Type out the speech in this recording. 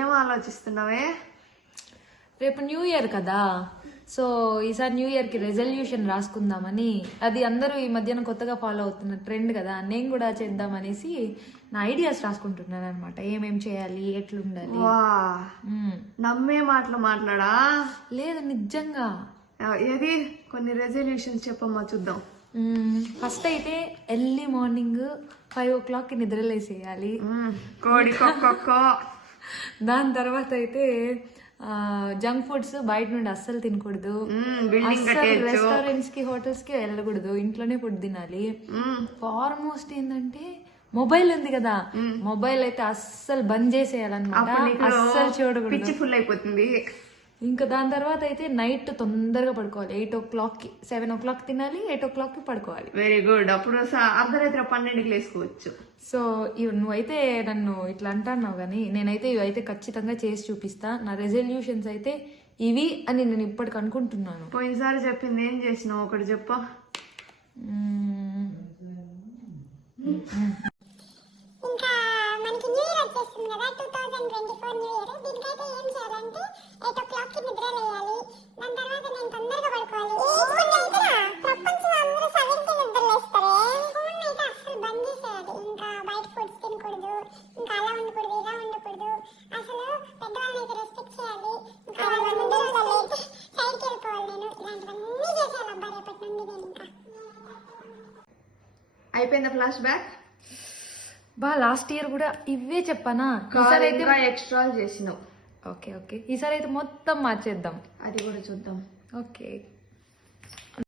ఏం ఆలోచిస్తున్నావే? రేపు new year కదా, సో ఈసారి న్యూ ఇయర్ కి రెజల్యూషన్ రాసుకుందామని. అది అందరూ ఈ మధ్యన కొత్తగా ఫాలో అవుతున్న ట్రెండ్ కదా, నేను కూడా చేద్దామనేసి నా ఐడియాస్ రాసుకుంటున్నాను అనమాట. ఏమేం చేయాలి, ఎట్లుండాలి. నమ్మే మాటలు మాట్లాడా? లేదు, నిజంగా. ఏది కొన్ని రెజల్యూషన్స్ చెప్పమ్మా చూద్దాం. ఫస్ట్ అయితే ఎర్లీ మార్నింగ్ 5 o'clock నిద్రలేసేయాలి. కోడి కొక్కో. దాని తర్వాత అయితే జంక్ ఫుడ్స్ బయట నుండి అస్సలు తినకూడదు. రెస్టారెంట్స్ కి హోటల్స్ కి వెళ్ళకూడదు, ఇంట్లోనే ఫుడ్ తినాలి. ఫార్మోస్ట్ ఏంటంటే మొబైల్ ఉంది కదా, మొబైల్ అయితే అస్సలు బంద్ చేసేయాలన్నమాట, అస్సలు చూడకూడదు, పిచ్చి ఫుల్ అయిపోతుంది. ఇంకా దాని తర్వాత అయితే నైట్ తొందరగా పడుకోవాలి. 8 o'clock 7 o'clock తినాలి, 8 o'clock పడుకోవాలి. Very good. అప్పుడు అర్ధరాత్రి 12కి లేసుకోవచ్చు. సో నువ్వైతే నన్ను ఇట్లా అంటున్నావు కానీ నేనైతే ఇవైతే ఖచ్చితంగా చేసి చూపిస్తా. నా రెజల్యూషన్స్ అయితే ఇవి అని నేను ఇప్పటికి అనుకుంటున్నాను. పోయినసారి చెప్పింది ఏం చేసినావు ఒకటి చెప్పు. ఇంకా మనకి న్యూ ఇయర్ వచ్చేస్తుంది కదా, 2024 న్యూ ఇయర్. దీనికైతే ఏం చేయాలంటే 8 o'clock నిద్ర లేయాలి. దాని తర్వాత నేను తొందరగా పడుకోవాలి. ప్రపంచంలో అందరూ 7కి నిద్ర లేస్తారే. ఫోన్ అయితే అసలు బంద్ చేసేయాలి. ఇంకా బయట ఫుడ్స్ తినకూడదు, ఇంకా అలా ఉండకూడదు, ఇలా ఉండకూడదు. అసలు పెద్దవాళ్ళని అయితే రెస్పెక్ట్ చేయాలి. ఇంకా వాళ్ళ ముందర సైడ్కి వెళ్ళిపోవాలి. నేను ఇలాంటివన్నీ చేసేయాలి అబ్బా రేపటి నుండి నేను. ఇంకా అయిపోయిందా ఫ్లాష్ బ్యాక్? లాస్ట్ ఇయర్ కూడా ఇవే చెప్పానా? ఇంకా ఎక్స్ట్రా చేసినావు. ఓకే ఈసారి అయితే మొత్తం మార్చేద్దాం, అది కూడా చూద్దాం. ఓకే.